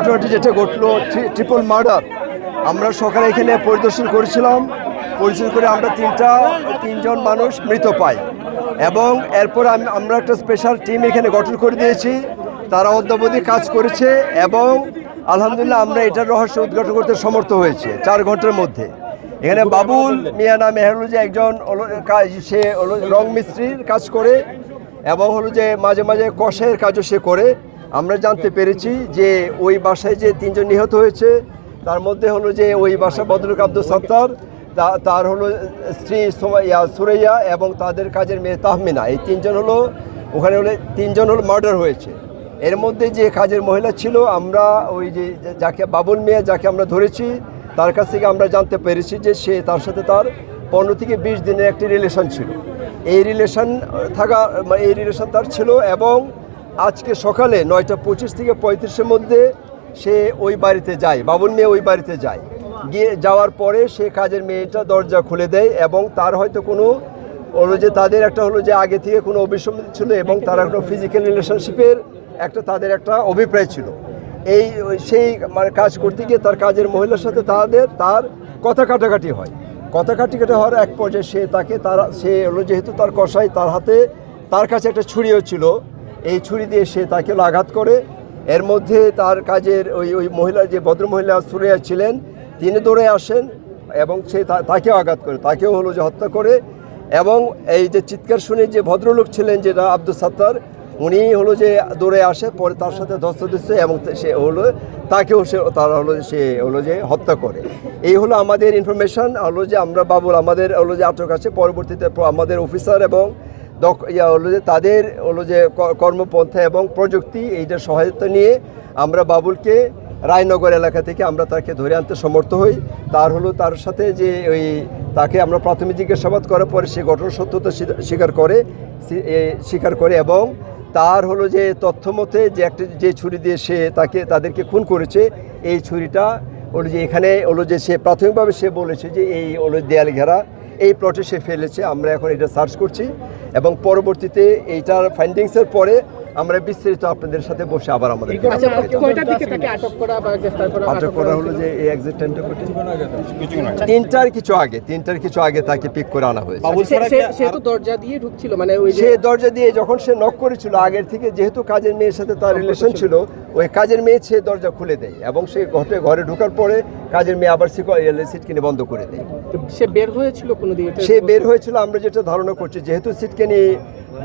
ঘটনাটি যেটা ঘটলো ট্রিপল মার্ডার, আমরা সকালে এখানে পরিদর্শন করেছিলাম। পরিদর্শন করে আমরা তিনজন মানুষ মৃত পাই এবং এরপর আমরা একটা স্পেশাল টিম এখানে গঠন করে দিয়েছি। তারা অদ্যাবধি কাজ করেছে এবং আলহামদুলিল্লাহ আমরা এটার রহস্য উদ্ঘাটন করতে সমর্থ হয়েছে 4 ঘন্টার মধ্যে। এখানে বাবুল মিয়া নামে হলো যে একজন সে রং মিস্ত্রির কাজ করে এবং হলো যে মাঝে মাঝে কষের কাজও সে করে। আমরা জানতে পেরেছি যে ওই বাসায় যে 3 জন নিহত হয়েছে তার মধ্যে হলো যে ওই বাসা ভদ্রলোক আব্দুল সত্তার, তার হলো স্ত্রী সুরাইয়া এবং তাদের কাজের মেয়ে তাহমিনা, এই 3 জন হলো ওখানে হলে 3 জন হলো মার্ডার হয়েছে। এর মধ্যে যে কাজের মহিলা ছিল, আমরা ওই যে যাকে বাবুল মিয়া যাকে আমরা ধরেছি তার কাছ থেকে আমরা জানতে পেরেছি যে সে তার সাথে তার 15 থেকে 20 দিনের একটি রিলেশন ছিল। এই রিলেশন তার ছিল এবং আজকে সকালে 9টা 25 থেকে 35-এর মধ্যে সে ওই বাড়িতে যায়, বাবুল মিয়া ওই বাড়িতে যায়। যাওয়ার পরে সে কাজের মেয়েটা দরজা খুলে দেয় এবং তার হয়তো কোনো হলো যে তাদের একটা হলো যে আগে থেকে কোনো অভিসম্মতি ছিল এবং তারা একটা ফিজিক্যাল রিলেশনশিপের একটা তাদের একটা অভিপ্রায় ছিল। সেই মানে কাজ করতে গিয়ে তার কাজের মহিলার সাথে তার কথা কাটাকাটি হয়। কথা কাটাকাটি হওয়ার এক পর্যায়ে সে হলো যেহেতু তার কসাই, তার কাছে একটা ছুরিও ছিল। এই ছুরি দিয়ে সে তাকে আঘাত করে। এর মধ্যে তার কাজের ওই মহিলা যে ভদ্রমহিলা সুরাইয়া ছিলেন তিনি দৌড়ে আসেন এবং সে তাকেও আঘাত করে, তাকেও হলো যে হত্যা করে। এবং এই যে চিৎকার শুনে যে ভদ্রলোক ছিলেন যেটা আব্দুল সত্তার, উনি হলো যে দৌড়ে আসে, পরে তার সাথে ধস্তাধস্তি এবং সে হলো তাকেও সে হলো যে হত্যা করে। এই হলো আমাদের ইনফরমেশন হলো যে আমরা বাবুল আমাদের হলো যে আটক আছে। পরবর্তীতে আমাদের অফিসার এবং হলো যে তাদের হলো যে কর্মপন্থা এবং প্রযুক্তি এইটার সহায়তা নিয়ে আমরা বাবুলকে রায়নগর এলাকা থেকে আমরা তাকে ধরে আনতে সমর্থ হই। তার সাথে যে তাকে আমরা প্রাথমিক জিজ্ঞাসাবাদ করার পরে সে ঘটনার সত্যতা স্বীকার করে এবং তার হলো যে তথ্য মতে যে ছুরি দিয়ে সে তাদেরকে খুন করেছে, এই ছুরিটা হলো যে এখানে হলো যে সে প্রাথমিকভাবে সে বলেছে যে এই হলো দেয়াল ঘেরা এই প্লটে সে ফেলেছে। আমরা এখন এটা সার্চ করছি এবং পরবর্তীতে এইটার ফাইন্ডিংসের পরে আমরা বিস্তারিত আপনাদের সাথে বসে আবার আমাদের আটক করা হলো যে এই এক্সাক্ট টাইমটা 3টার কিছু আগে তাকে পিক করে আনা হয়েছে। সে তো দরজা দিয়ে ঢুকছিল, মানে সে দরজা দিয়ে যখন সে নক করেছিল আগের থেকে, যেহেতু কাজের মেয়ের সাথে তার রিলেশন ছিল, ওই কাজের মেয়ে সে দরজা খুলে দেয় এবং সে ঘরে ঢোকার পরে কাজের মেয়ে আবার সিট কিনে বন্ধ করে দেয়। সে বের হয়েছিল কোনো দিকে? সে বের হয়েছিল আমরা যেটা ধারণা করছি, যেহেতু সিটকানি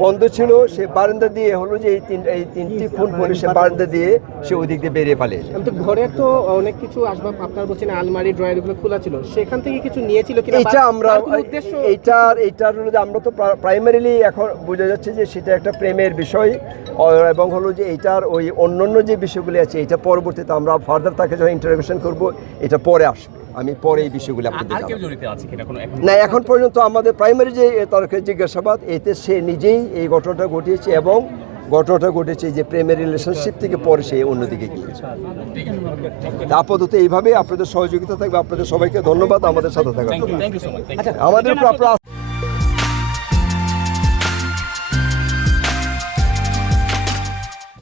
বন্ধ ছিল, সে বারান্দা দিয়ে হলো যে এই 3টি ফোন করে সে বারান্দা দিয়ে সে ওই দিক দিয়ে বেরিয়ে পালিয়ে যায়। ঘরে তো অনেক কিছু আসবাব আপনার বলছেন আলমারি ড্রয়ার এগুলো খোলা ছিল, সেখান থেকে কিছু নিয়েছিল কিনা এটা আমরা আমরা তো প্রাইমারিলি এখন বোঝা যাচ্ছে যে সেটা একটা প্রেমের বিষয় এবং হলো যে এইটার ওই অন্যান্য যে বিষয়গুলি আছে এটা পরবর্তীতে আমরা ফার্দার তাকে যখন ইন্টারোগেশন করব এটা পরে আসবে। আমি পরে এই বিষয়গুলো না, এখন পর্যন্ত আমাদের প্রাইমারি যে তার জিজ্ঞাসাবাদ এতে সে নিজেই এই ঘটনাটা ঘটিয়েছে এবং ঘটনাটা ঘটেছে যে প্রেমের রিলেশনশিপ থেকে পরে সে অন্যদিকে গিয়েছে। আপাতত এইভাবে আপনাদের সহযোগিতা থাকবে। আপনাদের সবাইকে ধন্যবাদ আমাদের সাথে থাকার জন্য। আমাদের